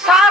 Stop!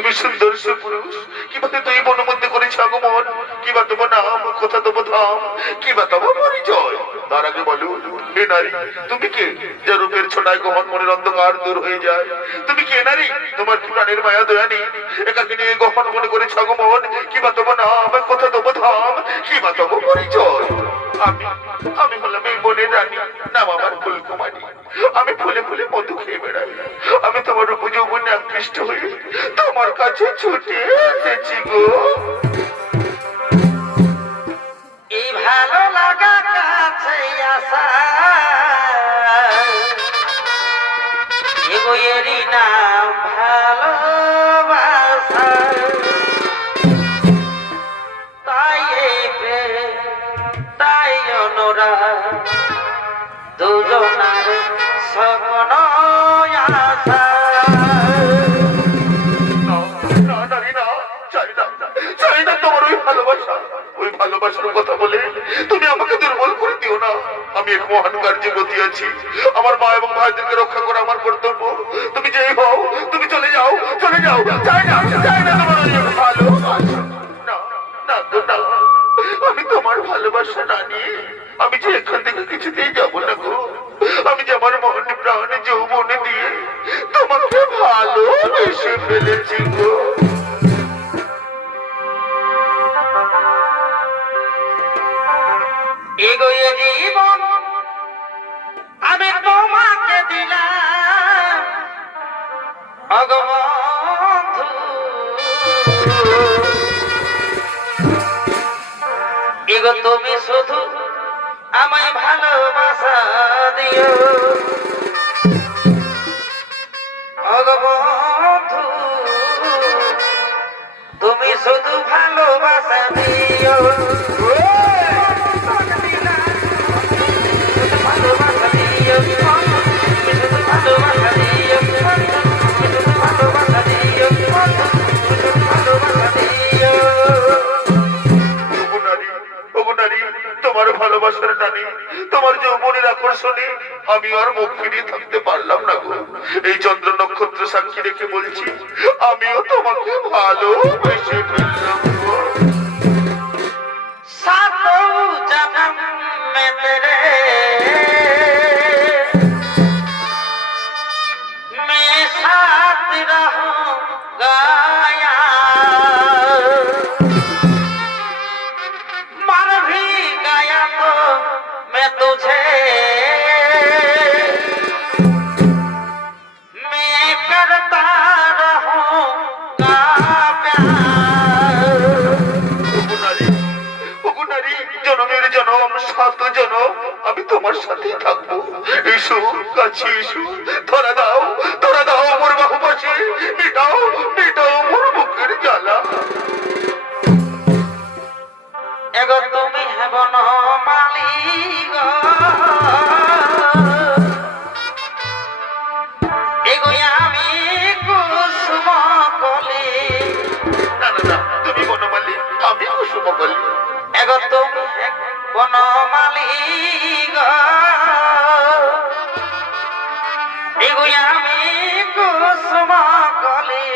তুমি সুন্দর সুপুরুষ। কিবা তুই মনের মধ্যে করেছ আগমন? কিবা তোমার নাম, কোথা তোমার ধাম, কিবা তোমার পরিচয়? তার আগে বলো, হে নারী, তুমি কে? যে রূপের ছোটায় গহন মনের অন্ধকার দূর হয়ে যায়। তুমি কে নারী? তোমার প্রাণের মায়া দয়ানি। একাকে গহন মনে করেছ আগমন। কিবা তোমার নাম গতি আমার মা এবং ভাইদেরকে রক্ষা করা আমার কর্তব্য। তুমি যেই হও, তুমি চলে যাও চলে যাও চাই না চাই না, তোমার না আমি তোমার ভালোবাসা না নিয়ে আমি যে এখান থেকে কিছুতেই যাব না গো। আমি যে আমার মন প্রাণে যৌবনে দিয়ে তোমাকে ভালোবেসে ফেলেছি গো। এগোয়ে জীবন তুমি শুধু আমায় ভালোবাসা দিও। অগবন্ধু তুমি শুধু ভালোবাসা দিও। ভালোবাসার টানে তোমার যৌবনের আকর্ষণে আমি আর মুখ ফিরিয়ে থাকতে পারলাম না গো। এই চন্দ্র নক্ষত্র সাক্ষী রেখে বলছি, আমিও তোমাকে ভালোবেসে ফেললাম সাধু জানাম মেরে তোমার সাথেই থাকব। এসো কাছে এসো। ধরা দাও ধরা দাও মোর বাহু পাশে মেটাও মেটাও মোর বুকের জ্বালা। এগো তুমি এগো আমি কুসুম কলি। না না না তুমি বনমালী আমি কুসুম বলি এগো তুমি আমি কুসুম কলি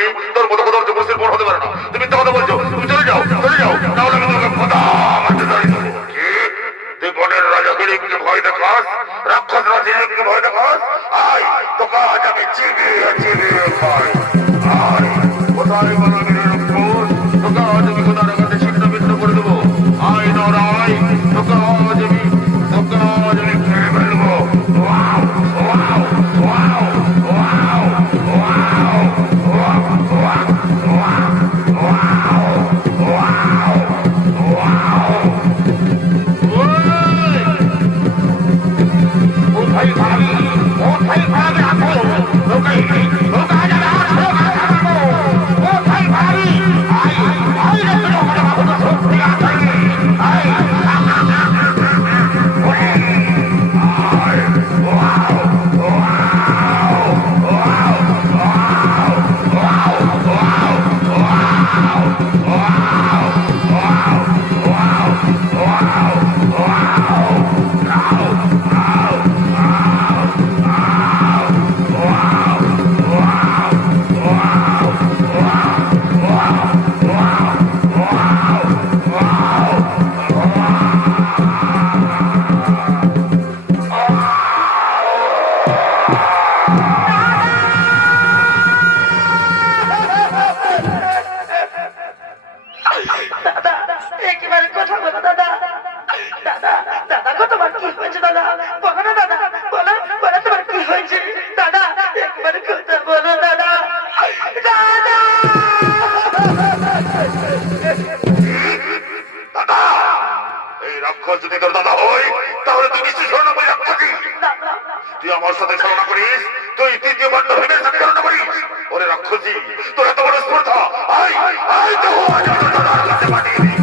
করি তোর মতো কোথাও মুসলিম বোন হতে পারে না। তুমি মিথ্যা কথা বলছো। তুমি চলে যাও চলে যাও। তাহলে আমি তোমাকে রাক্ষস রাজিবকে ভয় দেখাস? আয়, তোকে আজ আমি চিবিয়ে চিবিয়ে আয়, কোথায় বলো দাদা, এই আমার সাথে করিস, তুই তৃতীয় সাথে ছলনা করিস। ওরে রাক্ষসী, তোর বড় স্পর্ধা। আয় আয় তো আজ দাদা রাখতে পারি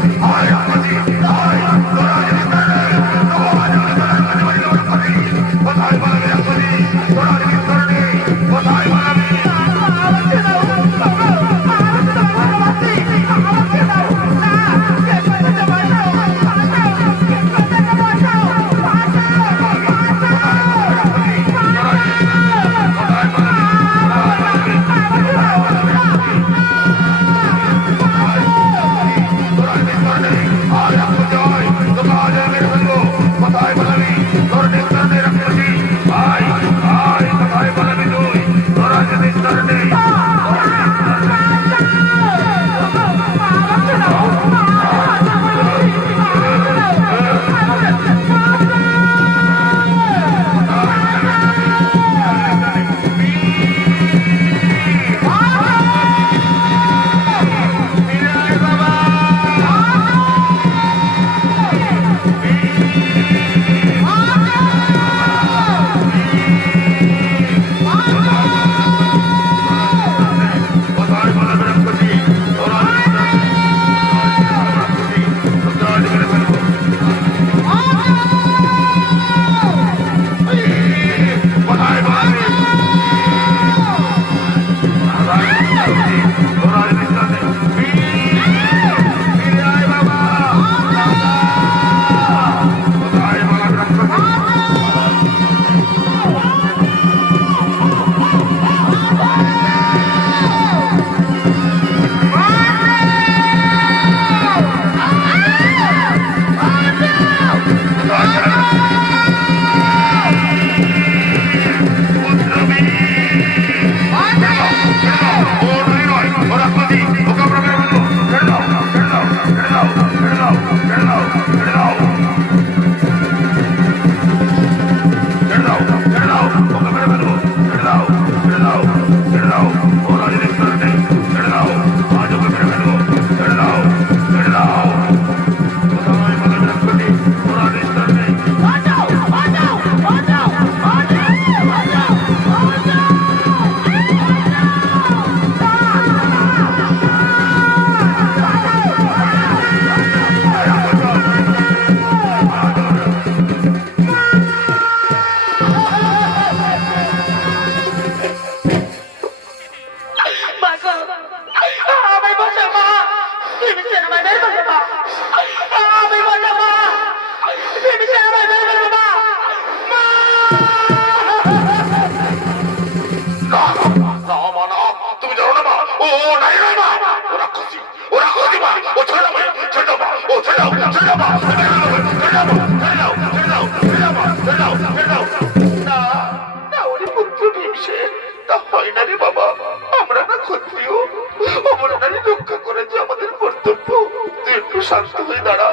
শান্ত হয়ে দাঁড়া।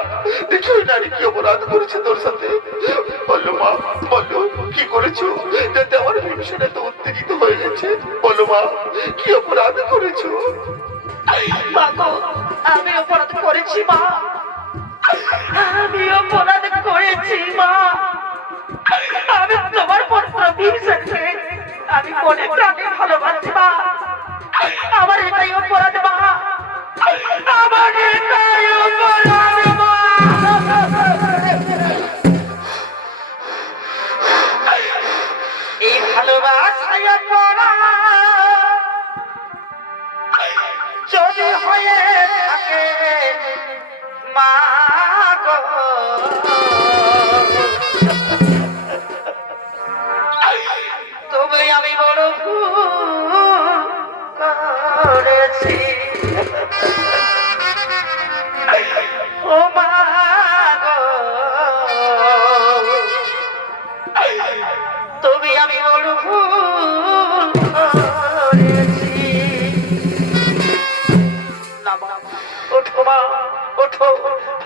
দেখি ওই নারী কি অপরাধ করেছে তোর সাথে। বলো মা, বলো, কি করেছ? যাতে আমার ভীমসেন এত উত্তেজিত হয়ে গেছে। বলো মা, কি অপরাধ করেছ? মা গো আমি অপরাধ করেছি মা আমি অপরাধ করেছি, মা। আমি তোমার পুত্র ভীমসেনকে আমি মনে প্রাণে ভালোবাসি, মা। আমার এটাই অপরাধ, মা। আমার এটাই অপরাধ এই ভালোবাসায় পড়া যদি হয়ে থাকে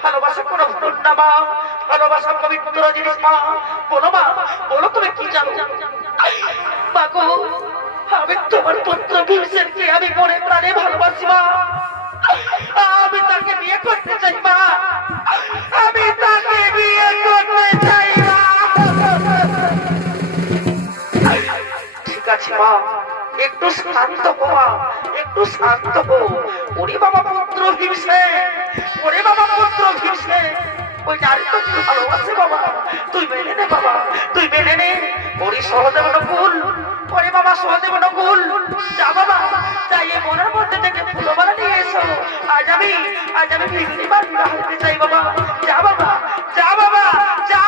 ভালোবাসা কোনো ভুল না মা, ভালোবাসা পবিত্র জিনিস মা। বলো মা, বলো তুমি কি জানো? মা আমি তোমার পুত্র ভীমসেনকে আমি মনে প্রাণে ভালোবাসি মা। আমি তাকে বিয়ে করতে চাই মা। আমি তাকে বিয়ে করতে চাই মা। ঠিক আছে মা। একটু শান্ত হো মা একটু শান্ত হো ওরে বাবা পুত্র ভীমসে, ওরে বাবা পুত্র ভীমসে। ওই নারী তো তুই ভালোবাসে বাবা? তুই মেনে নে বাবা, তুই মেনে নে। ওরে সহদেব নকুল, ওরে বাবা সহদেব নকুল। যা বাবা যাই এ মনের মধ্যে থেকে ফুলমালা নিয়ে এসো। আজ আমি আজ আমি বিবাহ হতে চাই বাবা। যা বাবা যা বাবা, যা।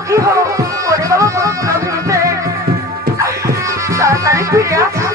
সুখী হোক ওরে বাবা ভীমসে তাড়াতাড়ি ফিরে আসিস